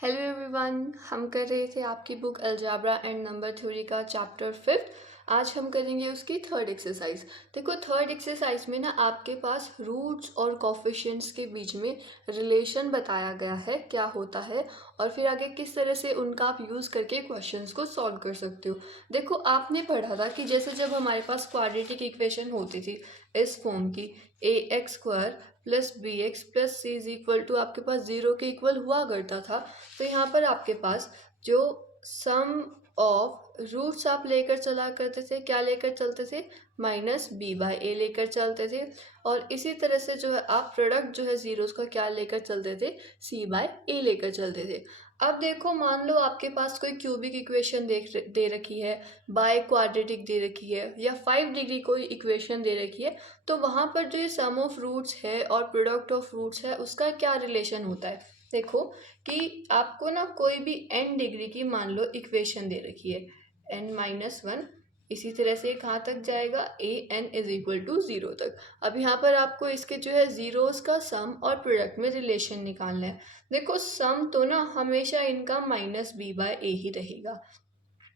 Hello everyone, हम कर रहे थे आपकी बुक अलजाब्रा एंड नंबर थ्योरी का चैप्टर 5। आज हम करेंगे उसकी थर्ड एक्सरसाइज। देखो, थर्ड एक्सरसाइज में ना आपके पास रूट्स और कोफिशिएंट्स के बीच में रिलेशन बताया गया है, क्या होता है और फिर आगे किस तरह से उनका आप यूज़ करके क्वेश्चंस को सॉल्व कर सकते हो। देखो, आपने पढ़ा था कि जैसे जब हमारे पास क्वाड्रेटिक इक्वेशन होती थी इस फॉर्म की, A X square plus B X plus C is equal to आपके पास जीरो के इक्वल हुआ करता था। तो यहाँ पर आपके पास जो सम ऑफ रूट्स आप लेकर चला करते थे, क्या लेकर चलते थे, माइनस बी बाय ए लेकर चलते थे। और इसी तरह से जो है आप प्रोडक्ट जो है जीरोस का क्या लेकर चलते थे, सी बाय ए लेकर चलते थे। अब देखो, मान लो आपके पास कोई क्यूबिक इक्वेशन दे रखी है, बाय क्वाड्रेटिक दे रखी है, या 5 डिग्री कोई इक्वेशन दे रखी है, तो वहाँ पर जो ये सम ऑफ रूट्स है और प्रोडक्ट ऑफ रूट्स है उसका क्या रिलेशन होता है। देखो कि आपको ना कोई भी n डिग्री की मान लो इक्वेशन दे रखी है, n-1, इसी तरह से कहाँ तक जाएगा, a n is equal to 0 तक। अब यहाँ पर आपको इसके जो है जीरोस का सम और प्रोडक्ट में रिलेशन निकालना है। देखो, सम तो ना हमेशा इनका माइनस बी बाय ए ही रहेगा।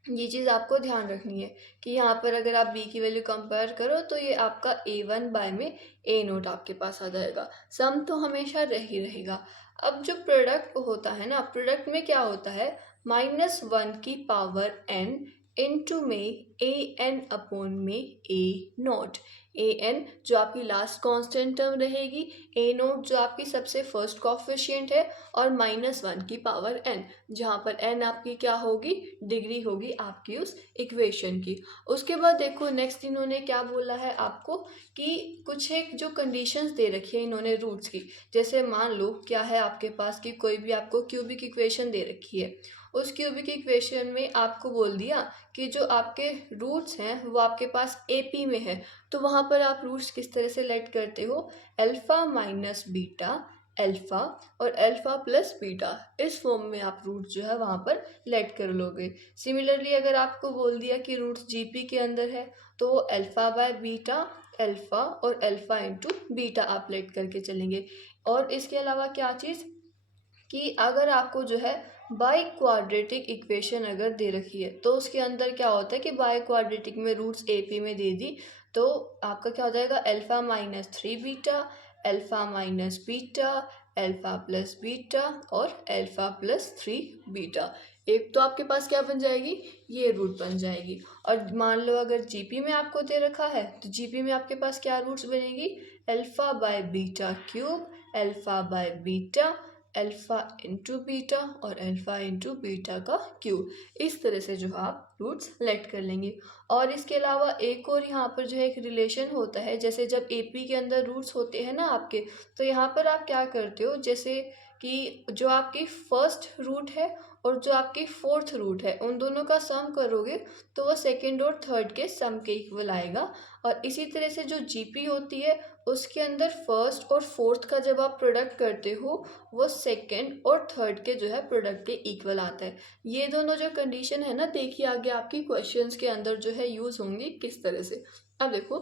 ये चीज़ आपको ध्यान रखनी है कि यहाँ पर अगर आप b की वैल्यू कंपेयर करो तो ये आपका a1 बाय में a नोट आपके पास आ जाएगा। सम तो हमेशा रह ही रहेगा। अब जो प्रोडक्ट होता है ना, प्रोडक्ट में क्या होता है, -1 की पावर n इंटू में ए एन अपॉन में ए नोट। ए एन जो आपकी लास्ट कांस्टेंट टर्म रहेगी, ए नोट जो आपकी सबसे फर्स्ट कोफिशिएंट है, और -1 की पावर n, जहाँ पर n आपकी क्या होगी, डिग्री होगी आपकी उस इक्वेशन की। उसके बाद देखो नेक्स्ट इन्होंने क्या बोला है आपको कि कुछ एक जो कंडीशंस दे रखी है इन्होंने रूट्स की। जैसे मान लो क्या है आपके पास कि कोई भी आपको क्यूबिक इक्वेशन दे रखी है, उस क्यूबिक इक्वेशन में आपको बोल दिया कि जो आपके रूट्स हैं वो आपके पास एपी में है। तो वहाँ पर आप रूट्स किस तरह से लेट करते हो, अल्फ़ा माइनस बीटा, अल्फ़ा और अल्फ़ा प्लस बीटा, इस फॉर्म में आप रूट्स जो है वहाँ पर लेट कर लोगे। सिमिलरली अगर आपको बोल दिया कि रूट्स जीपी के अंदर है तो वो अल्फ़ा बाय बीटा, अल्फ़ा और अल्फ़ा इंटू बीटा आप लेट करके चलेंगे। और इसके अलावा क्या चीज़ कि अगर आपको जो है बाई क्वाड्रेटिक इक्वेशन अगर दे रखी है तो उसके अंदर क्या होता है कि बाई क्वाड्रेटिक में रूट्स एपी में दे दी, तो आपका क्या हो जाएगा, alpha minus 3 beta, alpha minus beta, alpha plus beta और अल्फ़ा प्लस 3 बीटा। एक तो आपके पास क्या बन जाएगी, ये रूट बन जाएगी। और मान लो अगर जीपी में आपको दे रखा है तो जीपी में आपके पास क्या रूट्स बनेगी, alpha by beta cube, alpha by beta, alpha into beta और अल्फ़ा इंटू बीटा का क्यूब। इस तरह से जो आप रूट्स लेट कर लेंगे। और इसके अलावा एक और यहाँ पर जो है एक रिलेशन होता है, जैसे जब एपी के अंदर रूट्स होते हैं ना आपके, तो यहाँ पर आप क्या करते हो, जैसे कि जो आपकी फर्स्ट रूट है और जो आपकी फोर्थ रूट है उन दोनों का सम करोगे तो वो सेकेंड और थर्ड के सम के इक्वल आएगा। और इसी तरह से जो जीपी होती है उसके अंदर फर्स्ट और फोर्थ का जब आप प्रोडक्ट करते हो वो सेकंड और थर्ड के जो है प्रोडक्ट के इक्वल आता है। ये दोनों जो कंडीशन है ना, देखिए आगे आपकी क्वेश्चंस के अंदर जो है यूज़ होंगी किस तरह से। अब देखो,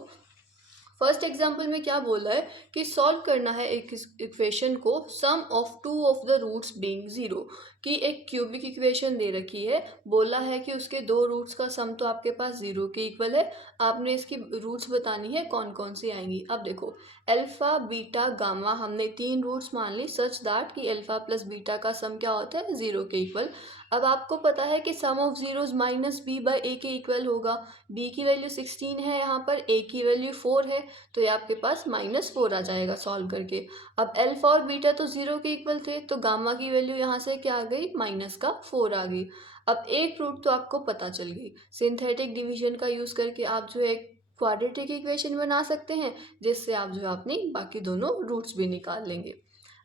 फर्स्ट एग्जाम्पल में क्या बोला है कि सॉल्व करना है एक इक्वेशन को, sum of two of the roots being zero. कि एक क्यूबिक इक्वेशन दे रखी है, बोला है कि उसके दो रूट्स का सम तो आपके पास जीरो के इक्वल है, आपने इसकी रूट्स बतानी है कौन कौन सी आएंगी। अब देखो, अल्फा बीटा गामा हमने 3 रूट्स मान ली सच दैट कि अल्फा प्लस बीटा का सम क्या होता है, जीरो के इक्वल। अब आपको पता है कि sum of zeros minus B by A के इक्वल होगा। बी की वैल्यू 16 है, यहाँ पर ए की वैल्यू 4 है, तो ये आपके पास -4 आ जाएगा सॉल्व करके। अब अल्फा और बीटा तो जीरो के इक्वल थे, तो गामा की वैल्यू यहाँ से क्या आ गई, -4 आ गई। अब एक रूट तो आपको पता चल गई। सिंथेटिक डिवीजन का यूज़ करके आप जो है क्वाड्रेटिक इक्वेशन बना सकते हैं, जिससे आप जो है अपनी बाकी दोनों रूट्स भी निकाल लेंगे।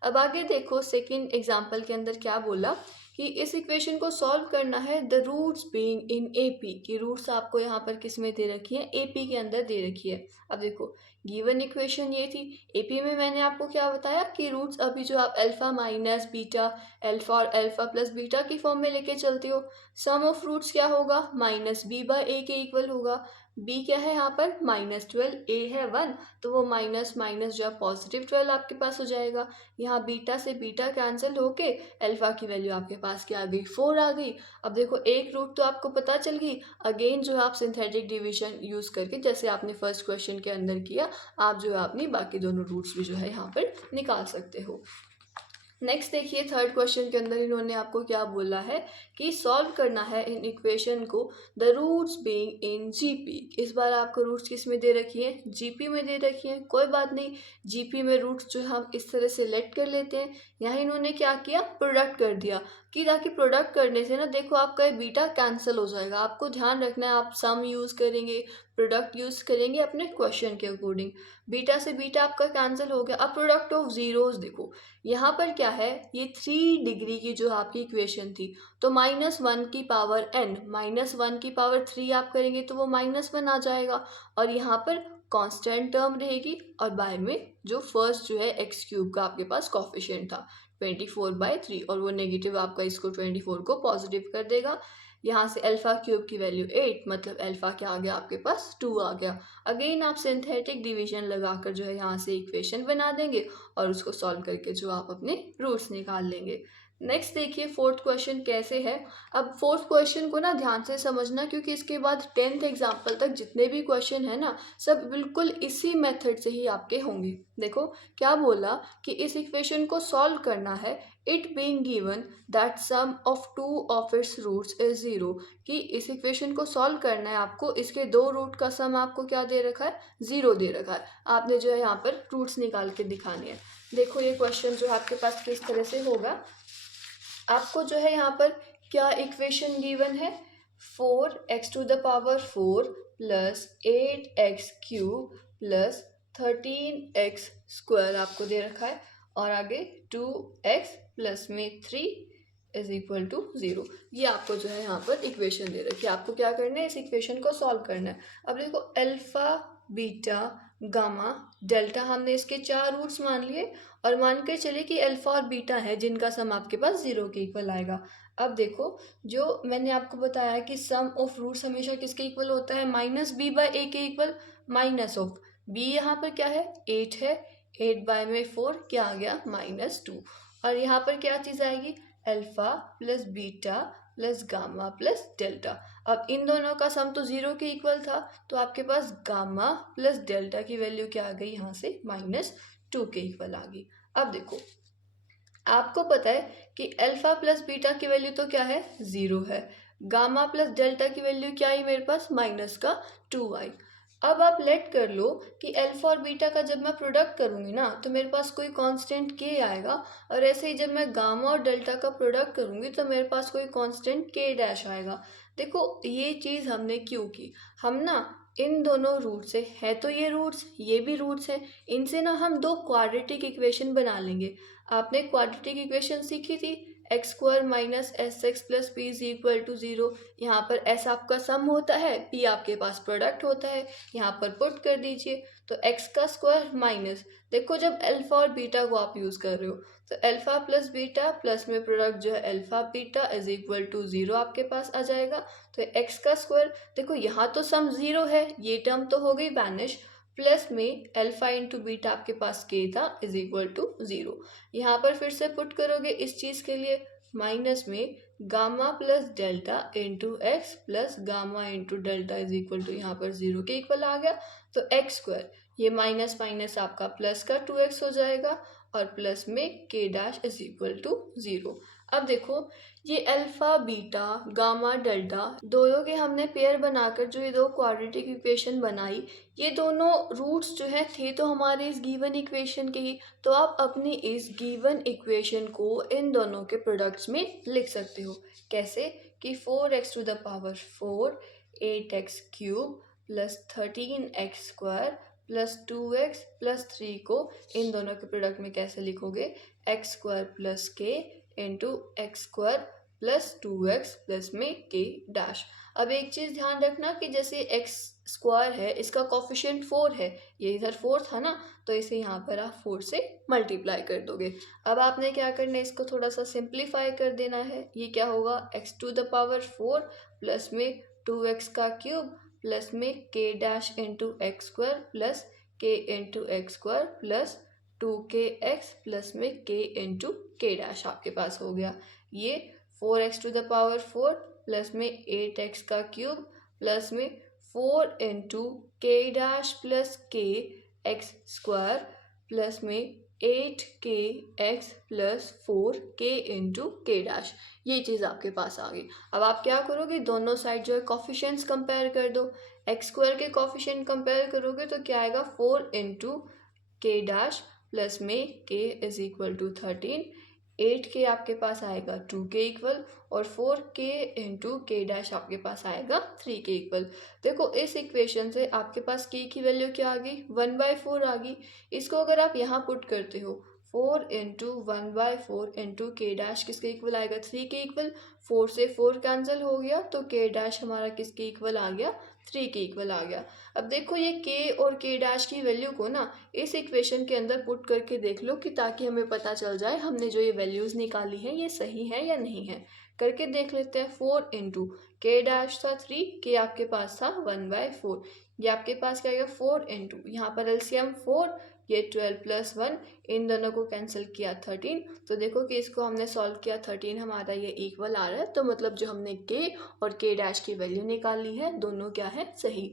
अब आगे देखो, सेकेंड एग्जाम्पल के अंदर क्या बोला कि इस इक्वेशन को सॉल्व करना है the roots being in AP, की रूट्स आपको यहाँ पर किस में दे रखी है, एपी के अंदर दे रखी है। अब देखो, गिवन इक्वेशन ये थी, एपी में मैंने आपको क्या बताया कि रूट्स अभी जो आप अल्फा माइनस बीटा, अल्फा और अल्फा प्लस बीटा की फॉर्म में लेके चलते हो, सम ऑफ रूट्स क्या होगा, माइनस बी बाय ए के इक्वल होगा। बी क्या है यहाँ पर -12, ए है 1, तो वो माइनस माइनस जो है +12 आपके पास हो जाएगा। यहाँ बीटा से बीटा कैंसिल होके अल्फा की वैल्यू आपके पास क्या आ गई, 4 आ गई। अब देखो एक रूट तो आपको पता चल गई। अगेन जो है आप सिंथेटिक डिवीजन यूज़ करके, जैसे आपने फर्स्ट क्वेश्चन के अंदर किया, आप जो है अपनी बाकी दोनों रूट्स भी जो है यहाँ पर निकाल सकते हो। नेक्स्ट देखिए थर्ड क्वेश्चन के अंदर इन्होंने आपको क्या बोला है कि सॉल्व करना है इन इक्वेशन को the roots being in GP. इस बार आपको रूट्स किस में दे रखी है, जीपी में दे रखी है। कोई बात नहीं, जीपी में रूट्स जो हम इस तरह से लेट कर लेते हैं। यहाँ इन्होंने क्या किया, प्रोडक्ट कर दिया कि ताकि प्रोडक्ट करने से ना देखो आपका ये बीटा कैंसिल हो जाएगा। आपको ध्यान रखना है, आप सम यूज़ करेंगे, प्रोडक्ट यूज़ करेंगे अपने क्वेश्चन के अकॉर्डिंग। बीटा से बीटा आपका कैंसिल हो गया। अब प्रोडक्ट ऑफ जीरोस देखो, यहाँ पर क्या है, ये 3 डिग्री की जो आपकी इक्वेशन थी, तो -1 की पावर n, -1 की पावर 3 आप करेंगे तो वो -1 आ जाएगा। और यहाँ पर कांस्टेंट टर्म रहेगी और बाय में जो फर्स्ट जो है एक्स क्यूब का आपके पास कॉफिशिएंट था 24/3, और वो नेगेटिव आपका इसको 24 को पॉजिटिव कर देगा। यहाँ से अल्फा क्यूब की वैल्यू 8, मतलब अल्फा क्या आ गया आपके पास, 2 आ गया। अगेन आप सिंथेटिक डिवीजन लगाकर जो है यहाँ से इक्वेशन बना देंगे और उसको सॉल्व करके जो आप अपने रूट्स निकाल लेंगे। नेक्स्ट देखिए फोर्थ क्वेश्चन कैसे है। अब फोर्थ क्वेश्चन को ना ध्यान से समझना, क्योंकि इसके बाद 10th एग्जाम्पल तक जितने भी क्वेश्चन है ना, सब बिल्कुल इसी मेथड से ही आपके होंगे। देखो क्या बोला कि इस इक्वेशन को सॉल्व करना है, it being given that sum of two of its roots is 0, कि इस इक्वेशन को सॉल्व करना है आपको, इसके 2 रूट का सम आपको क्या दे रखा है, 0 दे रखा है। आपने जो है यहाँ पर रूट्स निकाल के दिखाने हैं। देखो ये क्वेश्चन जो है आपके पास किस तरह से होगा। आपको जो है यहाँ पर क्या इक्वेशन गिवन है, 4x⁴ plus 8x³ plus 13x² आपको दे रखा है, और आगे 2x प्लस में 3 इज इक्वल टू 0। ये आपको जो है यहाँ पर इक्वेशन दे रखी है। आपको क्या करना है, इस इक्वेशन को सॉल्व करना है। अब देखो अल्फा बीटा गामा डेल्टा, हमने इसके 4 रूट्स मान लिए, और मान के चले कि अल्फा और बीटा है जिनका सम आपके पास 0 के इक्वल आएगा। अब देखो जो मैंने आपको बताया है कि सम ऑफ रूट्स हमेशा किसके इक्वल होता है, -b/a के इक्वल। माइनस ऑफ b यहाँ पर क्या है, 8 है, 8/4 क्या आ गया, -2। और यहाँ पर क्या चीज़ आएगी, alpha plus beta plus gamma plus delta. अब इन दोनों का सम तो 0 के इक्वल था, तो आपके पास गामा प्लस डेल्टा की वैल्यू क्या आ गई, यहाँ से -2 के इक्वल आ गई। अब देखो आपको पता है कि अल्फा प्लस बीटा की वैल्यू तो क्या है, 0 है। गामा प्लस डेल्टा की वैल्यू क्या आई मेरे पास, -2 आई। अब आप लेट कर लो कि अल्फा और बीटा का जब मैं प्रोडक्ट करूंगी ना, तो मेरे पास कोई कांस्टेंट के आएगा, और ऐसे ही जब मैं गामा और डेल्टा का प्रोडक्ट करूंगी तो मेरे पास कोई कांस्टेंट के डैश आएगा। देखो ये चीज़ हमने क्यों की, हम ना इन दोनों रूट से है, तो ये भी रूट्स हैं, इनसे ना हम 2 क्वाड्रेटिक इक्वेशन बना लेंगे। आपने क्वाड्रेटिक इक्वेशन सीखी थी, x² minus sx plus p is equal to 0। यहाँ पर s आपका सम होता है, p आपके पास प्रोडक्ट होता है, यहाँ पर पुट कर दीजिए। तो x का स्क्वायर माइनस, देखो जब अल्फा और बीटा को आप यूज़ कर रहे हो, तो अल्फा प्लस बीटा प्लस में प्रोडक्ट जो है alpha beta is equal to 0 आपके पास आ जाएगा। तो x का स्क्वायर, देखो यहाँ तो सम 0 है, ये टर्म तो हो गई वैनिश, प्लस में अल्फा इंटू बीटा आपके पास के था इज इक्वल टू 0। यहाँ पर फिर से पुट करोगे इस चीज़ के लिए, माइनस में gamma plus delta into x plus gamma into delta is equal to यहाँ पर 0 के इक्वल आ गया। तो एक्स स्क्वायर, ये माइनस माइनस आपका प्लस का 2x हो जाएगा, और प्लस में के डैश इज इक्वल टू 0। अब देखो ये अल्फा बीटा गामा डेल्टा दोनों के हमने पेयर बनाकर जो ये 2 क्वाड्रेटिक इक्वेशन बनाई, ये दोनों रूट्स जो है थे तो हमारे इस गिवन इक्वेशन के ही। तो आप अपनी इस गिवन इक्वेशन को इन दोनों के प्रोडक्ट्स में लिख सकते हो। कैसे कि 4x⁴ 8x³ plus 13x² plus 2x plus 3 को इन दोनों के प्रोडक्ट में कैसे लिखोगे, x² प्लस के into x² plus 2x plus में के डैश। अब एक चीज़ ध्यान रखना कि जैसे x² है, इसका कॉफिशिएंट 4 है, ये इधर 4 था ना, तो इसे यहाँ पर आप 4 से मल्टीप्लाई कर दोगे। अब आपने क्या करना है, इसको थोड़ा सा सिंप्लीफाई कर देना है। ये क्या होगा, x⁴ प्लस में 2x का क्यूब प्लस में के डैश इंटू x² प्लस के into x² plus 2kx plus में के इंटू के डैश आपके पास हो गया। ये 4x to the power 4 plus में 8x का क्यूब प्लस में 4 इंटू के डैश प्लस के एक्स स्क्वायर प्लस में 8kx प्लस 4k इंटू के डैश। ये चीज़ आपके पास आ गई। अब आप क्या करोगे, दोनों साइड जो है कॉफिशिएंट्स कंपेयर कर दो। एक्स स्क्वायर के कॉफिशिएंट कंपेयर करोगे तो क्या आएगा, 4 इंटू के डैश प्लस में k is equal to 13, 8k आपके पास आएगा 2k इक्वल, और 4k इंटू के डैश आपके पास आएगा 3k इक्वल। देखो इस इक्वेशन से आपके पास k की वैल्यू क्या आ गई, 1/4 आ गई। इसको अगर आप यहाँ पुट करते हो, 4 इंटू 1/4 इंटू के डैश किसके इक्वल आएगा, 3k इक्वल। 4 से 4 कैंसिल हो गया तो के डैश हमारा किसके इक्वल आ गया, 3k इक्वल आ गया। अब देखो ये k और k डैश की वैल्यू को ना इस इक्वेशन के अंदर पुट करके देख लो, कि ताकि हमें पता चल जाए हमने जो ये वैल्यूज़ निकाली है ये सही है या नहीं है। करके देख लेते हैं। 4 इंटू के डैश था 3, के आपके पास था 1/4, ये आपके पास क्या आएगा 4 इंटू, यहाँ पर एलसीएम 4, ये 12 प्लस 1, इन दोनों को कैंसिल किया 13। तो देखो कि इसको हमने सॉल्व किया, 13 हमारा ये इक्वल आ रहा है। तो मतलब जो हमने के और के डैश की वैल्यू निकाली है दोनों क्या है, सही।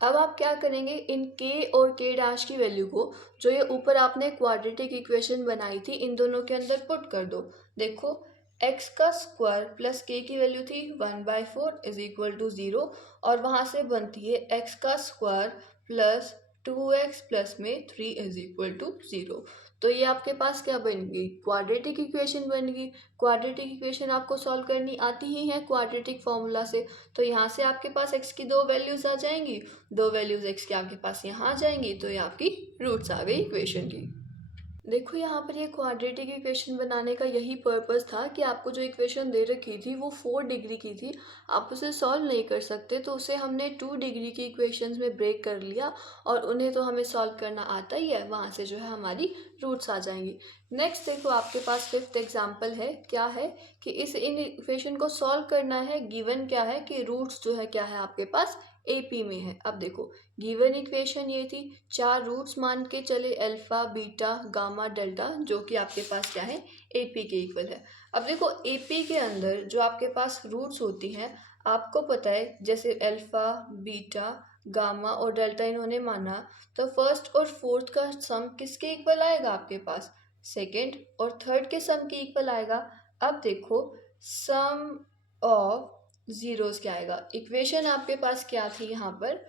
अब आप क्या करेंगे, इन k और k डैश की वैल्यू को जो ये ऊपर आपने क्वाड्रेटिक इक्वेशन बनाई थी इन दोनों के अंदर पुट कर दो। देखो x का स्क्वायर प्लस k की वैल्यू थी 1/4 इज इक्वल टू 0, और वहाँ से बनती है x का स्क्वायर प्लस 2x प्लस में 3 इज इक्वल टू 0। तो ये आपके पास क्या बन गई, क्वाड्रेटिक इक्वेशन बन गई। क्वाड्रेटिक इक्वेशन आपको सॉल्व करनी आती ही है क्वाड्रेटिक फॉर्मूला से। तो यहाँ से आपके पास x की दो वैल्यूज़ आ जाएंगी, दो वैल्यूज़ x के आपके पास यहाँ आ जाएंगी, तो ये आपकी रूट्स आ गई इक्वेशन की। देखो यहाँ पर ये क्वाड्रेटिक इक्वेशन बनाने का यही पर्पस था कि आपको जो इक्वेशन दे रखी थी वो 4 डिग्री की थी, आप उसे सॉल्व नहीं कर सकते, तो उसे हमने 2 डिग्री की इक्वेशंस में ब्रेक कर लिया, और उन्हें तो हमें सॉल्व करना आता ही है, वहाँ से जो है हमारी रूट्स आ जाएंगी। नेक्स्ट देखो आपके पास 5th एग्जाम्पल है, क्या है कि इन इक्वेशन को सॉल्व करना है। गिवन क्या है कि रूट्स जो है क्या है आपके पास AP में है। अब देखो गिवन इक्वेशन ये थी, 4 रूट्स मान के चले, अल्फा बीटा गामा डेल्टा, जो कि आपके पास क्या है AP के इक्वल है। अब देखो AP के अंदर जो आपके पास रूट्स होती हैं, आपको पता है जैसे अल्फा बीटा गामा और डेल्टा इन्होंने माना, तो फर्स्ट और फोर्थ का सम किसके इक्वल आएगा आपके पास, सेकेंड और थर्ड के सम के इक्वल आएगा। अब देखो सम ऑफ जीरोस क्या आएगा, इक्वेशन आपके पास क्या थी यहाँ पर,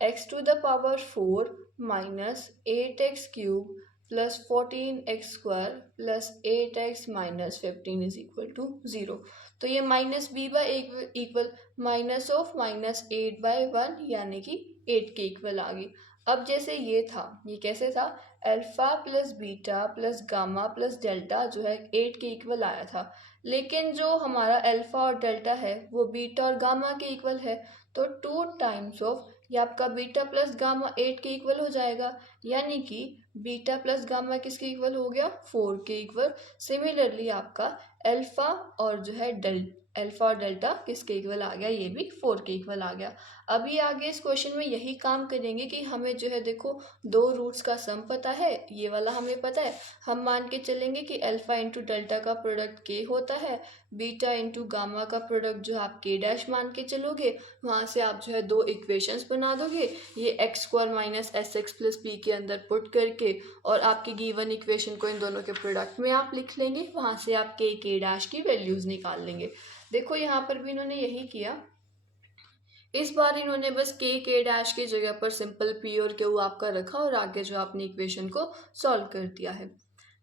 x to the power 4 minus 8x cube plus 14x square plus 8x minus 15 is equal to 0। तो ये minus b by equal minus of minus 8/1 यानी कि 8 के इक्वल आ गई। अब जैसे ये था, ये कैसे था, alpha plus beta plus gamma plus delta जो है 8 के इक्वल आया था, लेकिन जो हमारा अल्फा और डेल्टा है वो बीटा और गामा के इक्वल है, तो 2 टाइम्स ऑफ ये आपका बीटा प्लस गामा 8 के इक्वल हो जाएगा, यानी कि बीटा प्लस गामा किसके इक्वल हो गया, 4 के इक्वल। सिमिलरली आपका अल्फा और जो है अल्फा और डेल्टा किसके इक्वल आ गया, ये भी 4 के इक्वल आ गया। अभी आगे इस क्वेश्चन में यही काम करेंगे कि हमें जो है देखो दो रूट्स का सम पता है, ये वाला हमें पता है, हम मान के चलेंगे कि अल्फा इंटू डेल्टा का प्रोडक्ट के होता है, बीटा इंटू गामा का प्रोडक्ट जो आप के डैश मान के चलोगे, वहाँ से आप जो है दो इक्वेशंस बना दोगे, ये x square minus S x plus P के अंदर पुट करके, और आपकी गिवन इक्वेशन को इन दोनों के प्रोडक्ट में आप लिख लेंगे, वहाँ से आप के डैश की वैल्यूज़ निकाल लेंगे। देखो यहाँ पर भी इन्होंने यही किया, इस बार इन्होंने बस के डैश की जगह पर सिंपल पी और क्यू आपका रखा, और आगे जो आपने इक्वेशन को सॉल्व कर दिया है।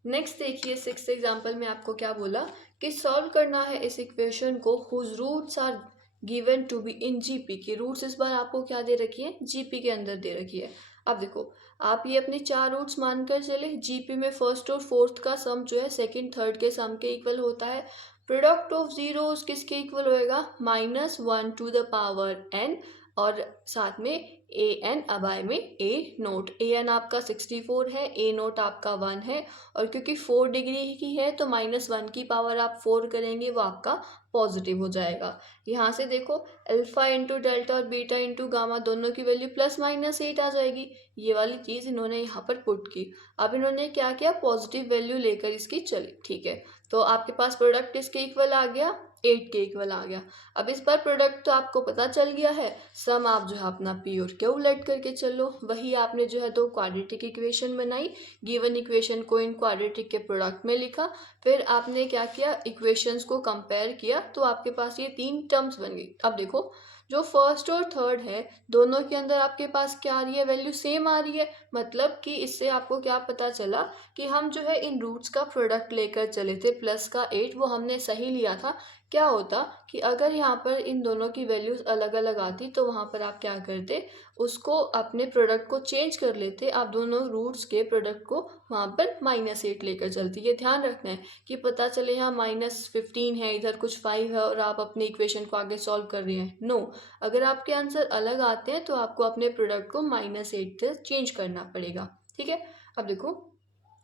नेक्स्ट देखिए 6th एग्जाम्पल में आपको क्या बोला कि सॉल्व करना है इस इक्वेशन को whose roots are given to be in GP, की रूट्स इस बार आपको क्या दे रखी है, जीपी के अंदर दे रखी है। अब देखो आप ये अपने 4 रूट्स मानकर चले, जीपी में फर्स्ट और फोर्थ का सम जो है सेकंड थर्ड के सम के इक्वल होता है। प्रोडक्ट ऑफ जीरोस किसके इक्वल होएगा, -1 टू द पावर n, और साथ में ए एन, अब आए में ए नोट, ए एन आपका 64 है, ए नोट आपका 1 है, और क्योंकि 4 डिग्री की है तो -1 की पावर आप 4 करेंगे, वो आपका पॉजिटिव हो जाएगा। यहाँ से देखो अल्फा इंटू डेल्टा और बीटा इंटू गामा दोनों की वैल्यू +-8 आ जाएगी, ये वाली चीज़ इन्होंने यहाँ पर पुट की। अब इन्होंने क्या किया, पॉजिटिव वैल्यू लेकर इसकी चली, ठीक है। तो आपके पास प्रोडक्ट किसके इक्वल आ गया, 8 के इक्वल आ गया। अब इस बार प्रोडक्ट तो आपको पता चल गया है, सम आप जो है अपना पी और क्यू लेट करके चलो। वही आपने जो है दो क्वाड्रेटिक इक्वेशन बनाई, गिवन इक्वेशन को इन क्वाड्रेटिक के प्रोडक्ट में लिखा, फिर आपने क्या किया, इक्वेशंस को कंपेयर किया, तो आपके पास ये 3 टर्म्स बन गई। अब देखो जो फर्स्ट और थर्ड है दोनों के अंदर आपके पास क्या आ रही है, वैल्यू सेम आ रही है। मतलब कि इससे आपको क्या पता चला कि हम जो है इन रूट्स का प्रोडक्ट लेकर चले थे, प्लस का 8 वो हमने सही लिया था। क्या होता कि अगर यहाँ पर इन दोनों की वैल्यूज अलग अलग आती तो वहाँ पर आप क्या करते, उसको अपने प्रोडक्ट को चेंज कर लेते, आप दोनों रूट्स के प्रोडक्ट को वहाँ पर -8 लेकर चलती। ये ध्यान रखना है कि पता चले यहाँ -15 है, इधर कुछ 5 है और आप अपनी इक्वेशन को आगे सॉल्व कर रहे हैं। नो, अगर आपके आंसर अलग आते हैं तो आपको अपने प्रोडक्ट को -8 से चेंज करना पड़ेगा। ठीक है, अब देखो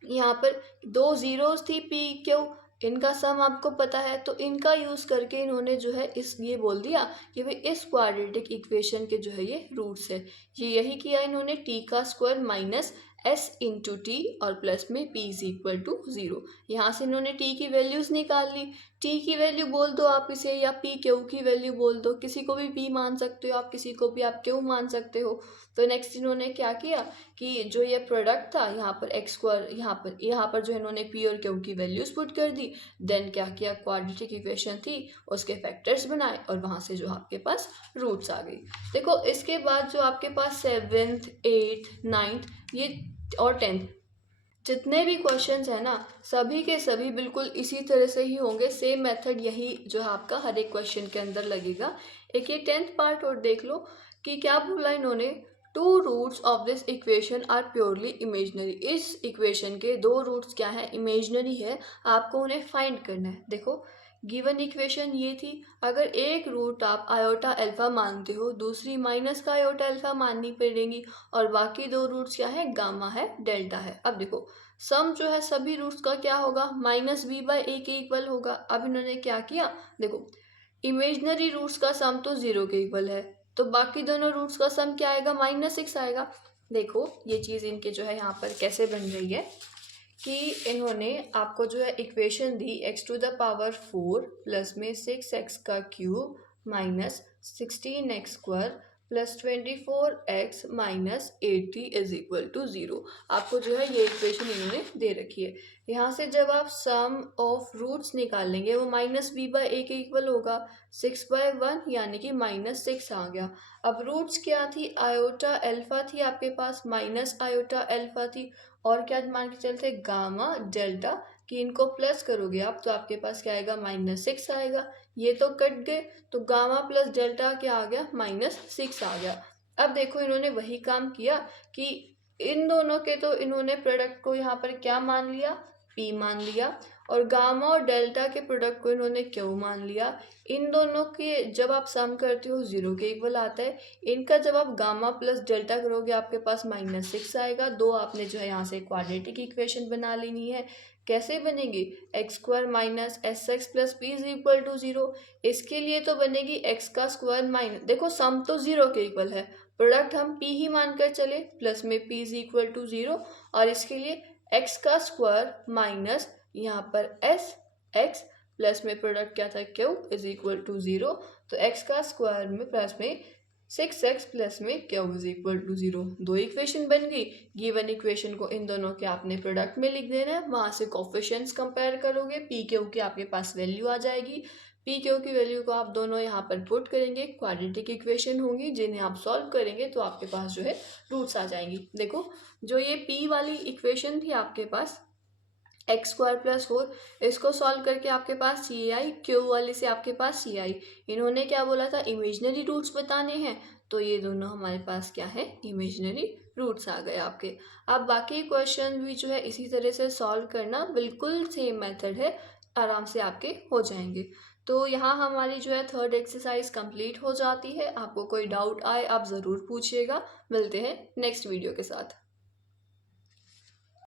यहाँ पर दो जीरोस थी पी क्यू, इनका सम आपको पता है, तो इनका यूज़ करके इन्होंने जो है इस ये बोल दिया कि भाई इस क्वाड्रेटिक इक्वेशन के जो है ये रूट्स है। ये यही किया इन्होंने, टी का square minus S into T और प्लस में पी इज इक्वल टू 0। यहाँ से इन्होंने टी की वैल्यूज़ निकाल ली। टी की वैल्यू बोल दो आप इसे, या पी क्यू की वैल्यू बोल दो, किसी को भी पी मान सकते हो आप, किसी को भी आप क्यू मान सकते हो। तो नेक्स्ट इन्होंने क्या किया कि जो ये प्रोडक्ट था यहाँ पर एक्स स्क्वायर, यहाँ पर जो इन्होंने पी और क्यू की वैल्यूज पुट कर दी। देन क्या किया, क्वाड्रेटिक इक्वेशन थी उसके फैक्टर्स बनाए और वहाँ से जो आपके पास रूट्स आ गई। देखो इसके बाद जो आपके पास 7th 8th 9th ये और 10th जितने भी क्वेश्चंस है ना, सभी के सभी बिल्कुल इसी तरह से ही होंगे। सेम मेथड यही जो है आपका हर एक क्वेश्चन के अंदर लगेगा। एक ये 10th पार्ट और देख लो कि क्या बोला इन्होंने, two roots of this equation are purely imaginary. इस इक्वेशन के दो रूट्स क्या है, इमेजनरी है, आपको उन्हें फाइंड करना है। देखो गिवन इक्वेशन ये थी, अगर एक रूट आप आयोटा अल्फा मानते हो, दूसरी माइनस का आयोटा अल्फा माननी पड़ेगी, और बाकी दो रूट्स क्या है, गामा है, डेल्टा है। अब देखो सम जो है सभी रूट्स का क्या होगा, -b/a के इक्वल होगा। अब इन्होंने क्या किया, देखो इमेजनरी रूट्स का सम तो 0 के इक्वल है, तो बाकी दोनों रूट्स का सम क्या आएगा, -6 आएगा। देखो ये चीज़ इनके जो है यहाँ पर कैसे बन रही है कि इन्होंने आपको जो है इक्वेशन दी x⁴ प्लस में 6x का cube minus 16x² plus 24x minus 80 is equal to 0। आपको जो है ये इक्वेशन इन्होंने दे रखी है। यहाँ से जब आप सम ऑफ रूट्स निकालेंगे वो -b/a के इक्वल होगा, 6/1 यानी कि -6 आ गया। अब रूट्स क्या थी, आयोटा अल्फा थी आपके पास, माइनस आयोटा अल्फा थी, और क्या मान के चलते, गामा डेल्टा, कि इनको प्लस करोगे आप तो आपके पास क्या आएगा, -6 आएगा। ये तो कट गए, तो गामा प्लस डेल्टा क्या आ गया, -6 आ गया। अब देखो इन्होंने वही काम किया कि इन दोनों के तो इन्होंने प्रोडक्ट को यहाँ पर क्या मान लिया, पी मान लिया, और गामा और डेल्टा के प्रोडक्ट को इन्होंने क्यू मान लिया। इन दोनों के जब आप सम करते हो 0 के इक्वल आता है, इनका जब आप गामा प्लस डेल्टा करोगे आपके पास -6 आएगा। दो आपने जो है यहाँ से क्वाड्रेटिक इक्वेशन बना लेनी है। कैसे बनेगी, x² minus sx plus p is equal to 0। इसके लिए तो बनेगी x का स्क्वायर माइनस, देखो सम तो 0 के इक्वल है, प्रोडक्ट हम p ही मानकर चले, प्लस में p इज इक्वल टू 0, और इसके लिए x का स्क्वायर माइनस यहाँ पर x प्लस में प्रोडक्ट क्या था, q इज इक्वल टू 0। तो x का स्क्वायर में प्लस में 6x प्लस में q इज इक्वल टू 0। दो इक्वेशन बन गई। गिवन इक्वेशन को इन दोनों के आपने प्रोडक्ट में लिख देना है, वहाँ से कोफिशिएंट्स कंपेयर करोगे, पी क्यू की आपके पास वैल्यू आ जाएगी। पी क्यू की वैल्यू को आप दोनों यहाँ पर पुट करेंगे, क्वाड्रेटिक इक्वेशन होंगी जिन्हें आप सॉल्व करेंगे तो आपके पास जो है रूट्स आ जाएंगी। देखो जो ये पी वाली इक्वेशन थी आपके पास x² प्लस 4, इसको सॉल्व करके आपके पास सी आई, क्यू वाले से आपके पास सी आई। इन्होंने क्या बोला था, इमेजनरी रूट्स बताने हैं, तो ये दोनों हमारे पास क्या है, इमेजनरी रूट्स आ गए आपके। अब बाकी क्वेश्चन भी जो है इसी तरह से सॉल्व करना, बिल्कुल सेम मेथड है, आराम से आपके हो जाएंगे। तो यहाँ हमारी जो है थर्ड एक्सरसाइज कंप्लीट हो जाती है। आपको कोई डाउट आए आप ज़रूर पूछिएगा। मिलते हैं नेक्स्ट वीडियो के साथ।